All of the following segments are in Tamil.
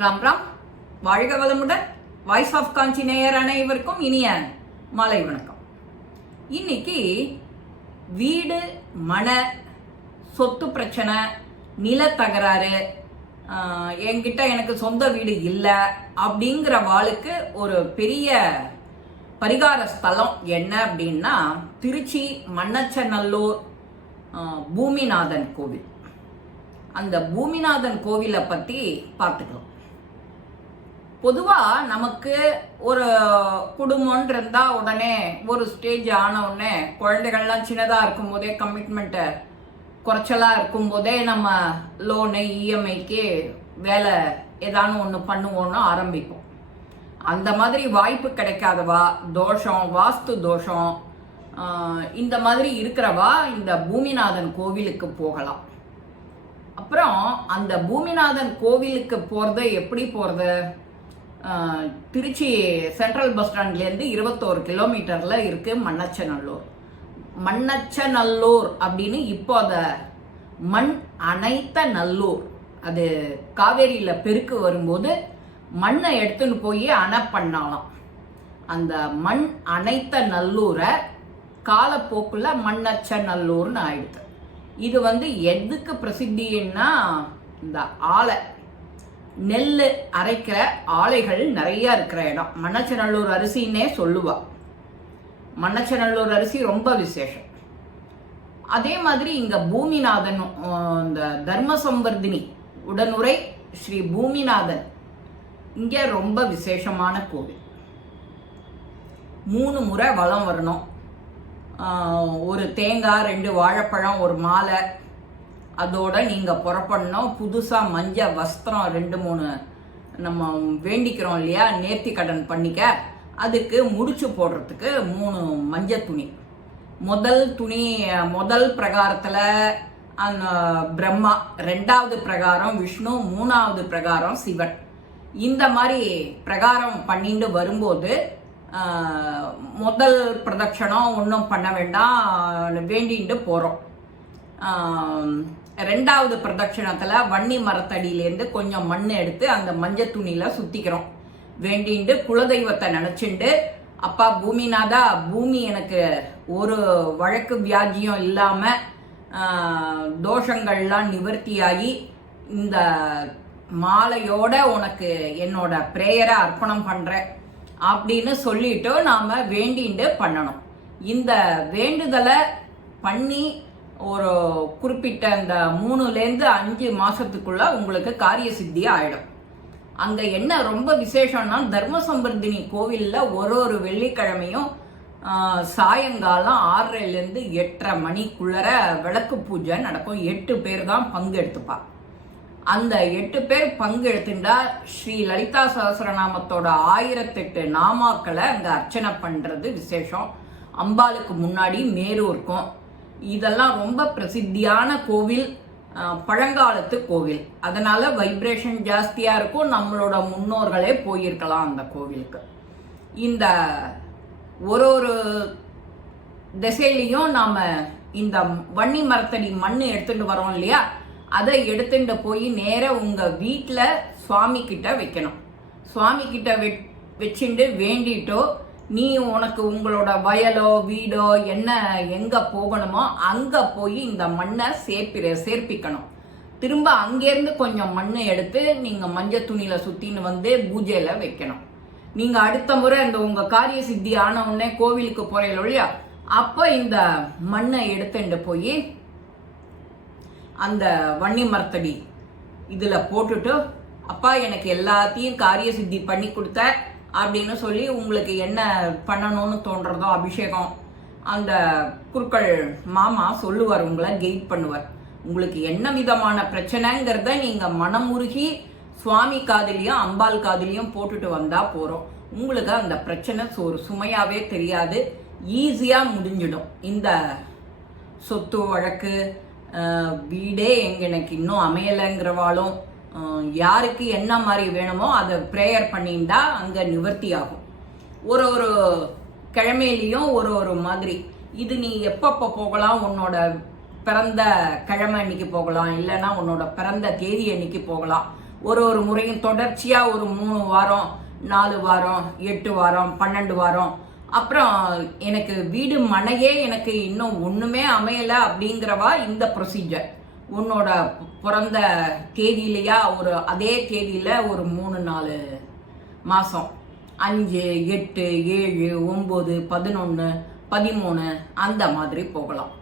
ராம் ராம். வாழ்க வளமுடன். வாய்ஸ் ஆஃப் காஞ்சி நேயர் அனைவருக்கும் இனிய மாலை வணக்கம். இன்னைக்கு வீடு, மன, சொத்து பிரச்சனை, நில தகராறு, என்கிட்ட எனக்கு சொந்த வீடு இல்லை அப்படிங்கிற வாளுக்கு ஒரு பெரிய பரிகார ஸ்தலம் என்ன அப்படின்னா திருச்சி மண்ணச்சநல்லூர் பூமிநாதன் கோவில். அந்த பூமிநாதன் கோவிலை பற்றி பார்த்துக்கலாம். பொதுவாக நமக்கு ஒரு குடும்பம்னு இருந்தால் உடனே ஒரு ஸ்டேஜ் ஆன உடனே குழந்தைகள்லாம் சின்னதாக இருக்கும்போதே கமிட்மெண்ட்டை குறைச்சலாக இருக்கும்போதே நம்ம லோனு இஎம்ஐக்கு வேலை ஏதானு ஒன்று பண்ணுவோன்னு ஆரம்பிப்போம். அந்த மாதிரி வாய்ப்பு கிடைக்காதவா, தோஷம், வாஸ்து தோஷம் இந்த மாதிரி இருக்கிறவா இந்த பூமிநாதன் கோவிலுக்கு போகலாம். அப்புறம் அந்த பூமிநாதன் கோவிலுக்கு போகிறது எப்படி போகிறது? திருச்சி சென்ட்ரல் பஸ் ஸ்டாண்ட்லேருந்து 21 கிலோமீட்டரில் இருக்குது மண்ணச்சநல்லூர். மண்ணச்சநல்லூர் அப்படின்னு இப்போ அதை மண் அணைத்த நல்லூர், அது காவேரியில் பெருக்கு வரும்போது மண்ணை எடுத்துன்னு போய் அணை பண்ணலாம். அந்த மண் அணைத்த நல்லூரை காலப்போக்கில் மண்ணச்சநல்லூர்னு ஆயிடுது. இது எதுக்கு பிரசித்தின்னா இந்த ஆலை, நெல் அரைக்கிற ஆலைகள் நிறைய இருக்கிற இடம். மண்ணச்சநல்லூர் அரிசின்னே சொல்லுவா. மண்ணச்சநல்லூர் அரிசி ரொம்ப விசேஷம். அதே மாதிரி இங்க பூமிநாதன், இந்த தர்மசம்பர்தினி உடனுரை ஸ்ரீ பூமிநாதன் இங்க ரொம்ப விசேஷமான கோவில். 3 முறை வலம் வரணும். ஒரு தேங்காய், 2 வாழைப்பழம், ஒரு மாலை, அதோட நீங்கள் புறப்படணும். புதுசாக மஞ்சள் வஸ்திரம் 2-3 நம்ம வேண்டிக்கிறோம் இல்லையா, நேர்த்தி கடன் பண்ணிக்க, அதுக்கு முடிச்சு போடுறதுக்கு 3 மஞ்சள் துணி. முதல் துணி முதல் பிரகாரத்தில் அந்த பிரம்மா, 2வது பிரகாரம் விஷ்ணு, 3வது பிரகாரம் சிவன். இந்த மாதிரி பிரகாரம் பண்ணிட்டு வரும்போது முதல் பிரதட்சணம் ஒன்றும் பண்ண வேண்டாம், வேண்டிட்டு போகிறோம். 2வது பிரதட்சணத்தில் வன்னி மரத்தடியிலேருந்து கொஞ்சம் மண் எடுத்து அந்த மஞ்சள் துணியில் சுற்றிக்கிறோம். வேண்டிட்டு குலதெய்வத்தை நினச்சிண்டு, அப்பா பூமிநாதா, பூமி எனக்கு ஒரு வழக்கு வியாஜியம் இல்லாமல் தோஷங்கள்லாம் நிவர்த்தியாகி இந்த மாலையோட உனக்கு என்னோட பிரேயரை அர்ப்பணம் பண்ணுறேன் அப்படின்னு சொல்லிட்டு நாம் வேண்டிட்டு பண்ணணும். இந்த வேண்டுதலை பண்ணி ஒரு குறிப்பிட்ட இந்த 3லேருந்து 5 மாசத்துக்குள்ள உங்களுக்கு காரிய சித்தி ஆயிடும். அங்க என்ன ரொம்ப விசேஷம்னா, தர்மசம்பர்தினி கோவில்ல ஒரு வெள்ளிக்கிழமையும் சாயங்காலம் 6:30லேருந்து 8:30 மணிக்குள்ளர விளக்கு பூஜை நடக்கும். 8 பேர் தான் பங்கெடுத்துப்பா. அந்த 8 பேர் பங்கெடுத்துட்டா ஸ்ரீ லலிதா சகஸ்ரநாமத்தோட 1008 நாமாக்களை அங்க அர்ச்சனை பண்றது விசேஷம். அம்பாளுக்கு முன்னாடி மேரு இருக்கும். இதெல்லாம் ரொம்ப பிரசித்தியான கோவில், பழங்காலத்து கோவில். அதனால வைப்ரேஷன் ஜாஸ்தியா இருக்கும். நம்மளோட முன்னோர்களே போயிருக்கலாம் அந்த கோவிலுக்கு. இந்த ஒரு திசையிலையும் நாம இந்த வன்னி மரத்தடி மண் எடுத்துட்டு வரோம் இல்லையா, அதை எடுத்துட்டு போய் நேர உங்க வீட்டில் சுவாமி கிட்ட வைக்கணும். சுவாமி கிட்ட வச்சுட்டு வேண்டிட்டோ, நீ உனக்கு உங்களோட வயலோ வீடோ என்ன எங்கே போகணுமோ அங்கே போய் இந்த மண்ணை சேர்ப்பிக்கணும். திரும்ப அங்கேருந்து கொஞ்சம் மண் எடுத்து நீங்கள் மஞ்சள் துணியில் சுற்றின்னு பூஜையில் வைக்கணும். நீங்கள் அடுத்த முறை இந்த உங்கள் காரிய சித்தி ஆன உடனே கோவிலுக்கு போகிறீங்களோ இல்லையா, அப்போ இந்த மண்ணை எடுத்துட்டு போய் அந்த வன்னி மரத்தடி இதில் போட்டுட்டு, அப்பா எனக்கு எல்லாத்தையும் காரிய சித்தி பண்ணி கொடுத்த அப்படின்னு சொல்லி உங்களுக்கு என்ன பண்ணணும்னு தோன்றதோ, அபிஷேகம், அந்த குருக்கள் மாமா சொல்லுவார், உங்களை கைட் பண்ணுவார். உங்களுக்கு என்ன விதமான பிரச்சனைங்கிறத நீங்கள் மனமுருகி சுவாமி காதிலையும் அம்பாள் காதிலையும் போட்டுட்டு வந்தால் போகிறோம். உங்களுக்கு அந்த பிரச்சனை ஒரு சுமையாகவே தெரியாது, ஈஸியாக முடிஞ்சிடும். இந்த சொத்து வழக்கு, வீடே எனக்கு இன்னும் அமையலைங்கிறவாளும், யாருக்கு என்ன மாதிரி வேணுமோ அதை ப்ரேயர் பண்ணிண்டா அங்கே நிவர்த்தி ஆகும். ஒரு கிழமையிலையும் ஒரு மாதிரி. இது நீ எப்பப்போ போகலாம், உன்னோட பிறந்த கிழமை அன்னைக்கு போகலாம், இல்லைன்னா உன்னோட பிறந்த தேதி அன்னைக்கு போகலாம். ஒரு முறையும் தொடர்ச்சியாக ஒரு 3 வாரம் 4 வாரம் 8 வாரம் 12 வாரம், அப்புறம் எனக்கு வீடு மனையே எனக்கு இன்னும் ஒன்றுமே அமையலை அப்படிங்கிறவா இந்த ப்ரொசீஜர் உன்னோட பிறந்த தேதியிலையா ஒரு அதே தேதியில் ஒரு 3-4 மாதம் 5, 8, 7, 9, 11, 13 அந்த மாதிரி போகலாம்.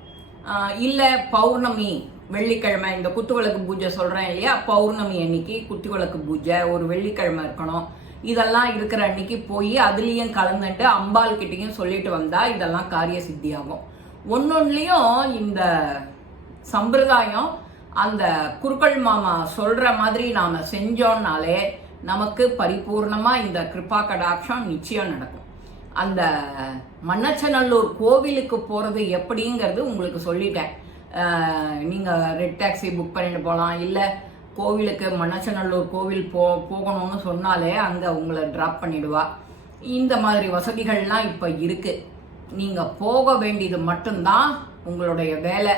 இல்லை பௌர்ணமி வெள்ளிக்கிழமை, இந்த குத்துவிளக்கு பூஜை சொல்கிறேன் இல்லையா, பௌர்ணமி அன்னைக்கு குத்துவிளக்கு பூஜை ஒரு வெள்ளிக்கிழமை இருக்கணும். இதெல்லாம் இருக்கிற அன்னைக்கு போய் அதுலேயும் கலந்துட்டு அம்பாள் கிட்டையும் சொல்லிட்டு வந்தால் இதெல்லாம் காரிய சித்தியாகும். ஒன்னொன்னுலேயும் இந்த சம்பிரதாயம் அந்த குருக்கள் மாமா சொல்கிற மாதிரி நாம் செஞ்சோம்னாலே நமக்கு பரிபூர்ணமாக இந்த கிருபா கடாட்சம் நிச்சயம் நடக்கும். அந்த மண்ணச்சநல்லூர் கோவிலுக்கு போகிறது எப்படிங்கிறது உங்களுக்கு சொல்லிட்டேன். நீங்கள் ரெட் டாக்ஸி புக் பண்ணிட்டு போகலாம், இல்லை கோவிலுக்கு மண்ணச்சநல்லூர் கோவில் போகணும்னு சொன்னாலே அங்கே உங்களை ட்ராப் பண்ணிடுவா. இந்த மாதிரி வசதிகள்லாம் இப்போ இருக்குது. நீங்கள் போக வேண்டியது மட்டும்தான் உங்களுடைய வேலை.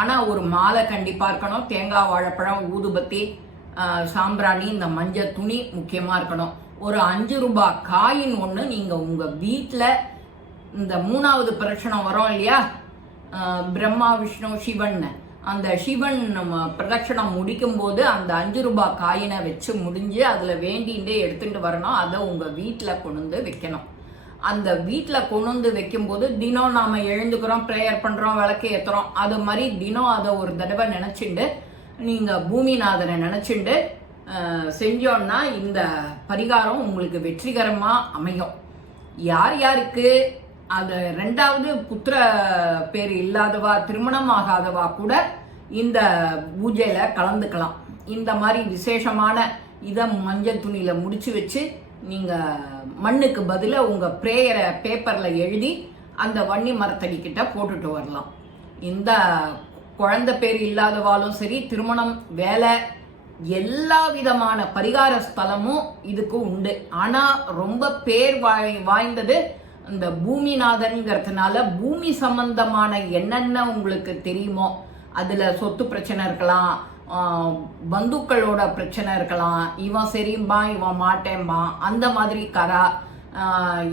ஆனால் ஒரு மாலை கண்டிப்பாக இருக்கணும், தேங்காய் வாழைப்பழம் ஊதுபத்தி சாம்பிராணி இந்த மஞ்சள் துணி முக்கியமாக இருக்கணும். ஒரு 5 ரூபாய் காயின் ஒன்று நீங்கள் உங்கள் வீட்டில் இந்த 3வது பிரச்சனை வரும் இல்லையா, பிரம்மா விஷ்ணு சிவன், அந்த சிவன் நம்ம பிரதட்சணம் முடிக்கும் போது அந்த 5 ரூபாய் காயினை வச்சு முடிஞ்சு அதில் வேண்டிகிட்டே எடுத்துகிட்டு வரணும். அதை உங்கள் வீட்டில் கொண்டு வந்து வைக்கணும். அந்த வீட்டில் கொண்டு வந்து வைக்கும்போது தினம் நாம் எழுந்துக்கிறோம், ப்ரேயர் பண்ணுறோம், விளக்கு ஏற்றுறோம், அது மாதிரி தினம் அதை ஒரு தடவை நினச்சிண்டு நீங்கள் பூமிநாதனை நினச்சிண்டு செஞ்சோன்னா இந்த பரிகாரம் உங்களுக்கு வெற்றிகரமாக அமையும். யார் யாருக்கு அது 2வது புத்திர பேர் இல்லாதவா திருமணம் ஆகாதவா கூட இந்த பூஜையில் கலந்துக்கலாம். இந்த மாதிரி விசேஷமான இதை மஞ்சள் துணியில் முடிச்சு வச்சு நீங்கள் மண்ணுக்கு பதிலாக உங்கள் ப்ரேயரை பேப்பரில் எழுதி அந்த வன்னி மரத்தடிக்கிட்ட போட்டுட்டு வரலாம். இந்த குழந்தை பேர் இல்லாதவாலும் சரி, திருமணம், வேலை, எல்லா விதமான பரிகார ஸ்தலமும் இதுக்கு உண்டு. ஆனால் ரொம்ப பேர் வாய்ந்தது இந்த பூமிநாதன்கிறதுனால பூமி சம்பந்தமான என்னென்ன உங்களுக்கு தெரியுமோ, அதில் சொத்து பிரச்சனை இருக்கலாம், பந்துக்களோட பிரச்சனை இருக்கலாம், இவன் சரிம்பா இவன் மாட்டேன்பா, அந்த மாதிரி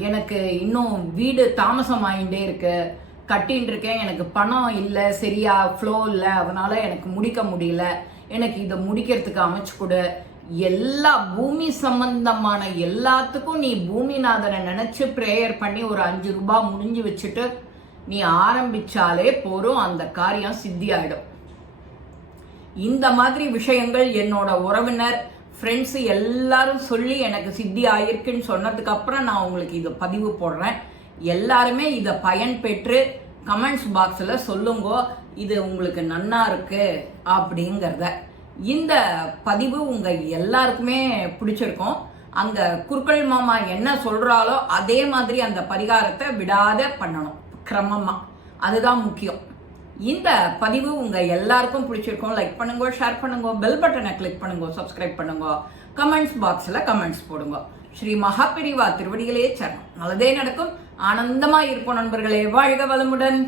எனக்கு இன்னும் வீடு தாமசம் ஆகிட்டே இருக்கு, கட்டின்னு இருக்கேன், எனக்கு பணம் இல்லை, சரியா ஃப்ளோ இல்லை, அதனால எனக்கு முடிக்க முடியல, எனக்கு இதை முடிக்கிறதுக்கு அமைச்சு கொடு, எல்லா பூமி சம்பந்தமான எல்லாத்துக்கும் நீ பூமிநாதனை நினைச்சு ப்ரேயர் பண்ணி ஒரு 5 ரூபாய் முடிஞ்சு வச்சுட்டு நீ ஆரம்பிச்சாலே போறோம், அந்த காரியம் சித்தி ஆயிடும். இந்த மாதிரி விஷயங்கள் என்னோட உறவினர் ஃப்ரெண்ட்ஸ் எல்லாரும் சொல்லி எனக்கு சித்தி ஆயிருக்குன்னு சொன்னதுக்கு அப்புறம் நான் உங்களுக்கு இதை பதிவு போடுறேன். எல்லாருமே இதை பயன் பெற்று கமெண்ட்ஸ் பாக்ஸில் சொல்லுங்க இது உங்களுக்கு நன்னா இருக்கு அப்படிங்கிறத. இந்த பதிவு உங்கள் எல்லாருக்குமே பிடிச்சிருக்கும். அங்கே குருக்கள் மாமா என்ன சொல்கிறாலோ அதே மாதிரி அந்த பரிகாரத்தை விடாத பண்ணணும் கிரமமாக, அதுதான் முக்கியம். இந்த பதிவு உங்கள் எல்லாருக்கும் பிடிச்சிருக்கும். லைக் பண்ணுங்க, ஷேர் பண்ணுங்க, பெல் பட்டனை கிளிக் பண்ணுங்க, சப்ஸ்கிரைப் பண்ணுங்க, கமெண்ட்ஸ் பாக்ஸில் கமெண்ட்ஸ் போடுங்க. ஸ்ரீ மகாபெரிவா திருவடிகளே சரணம். நல்லதே நடக்கும். ஆனந்தமாக இருக்கும் நண்பர்களே. வாழ்க வளமுடன்.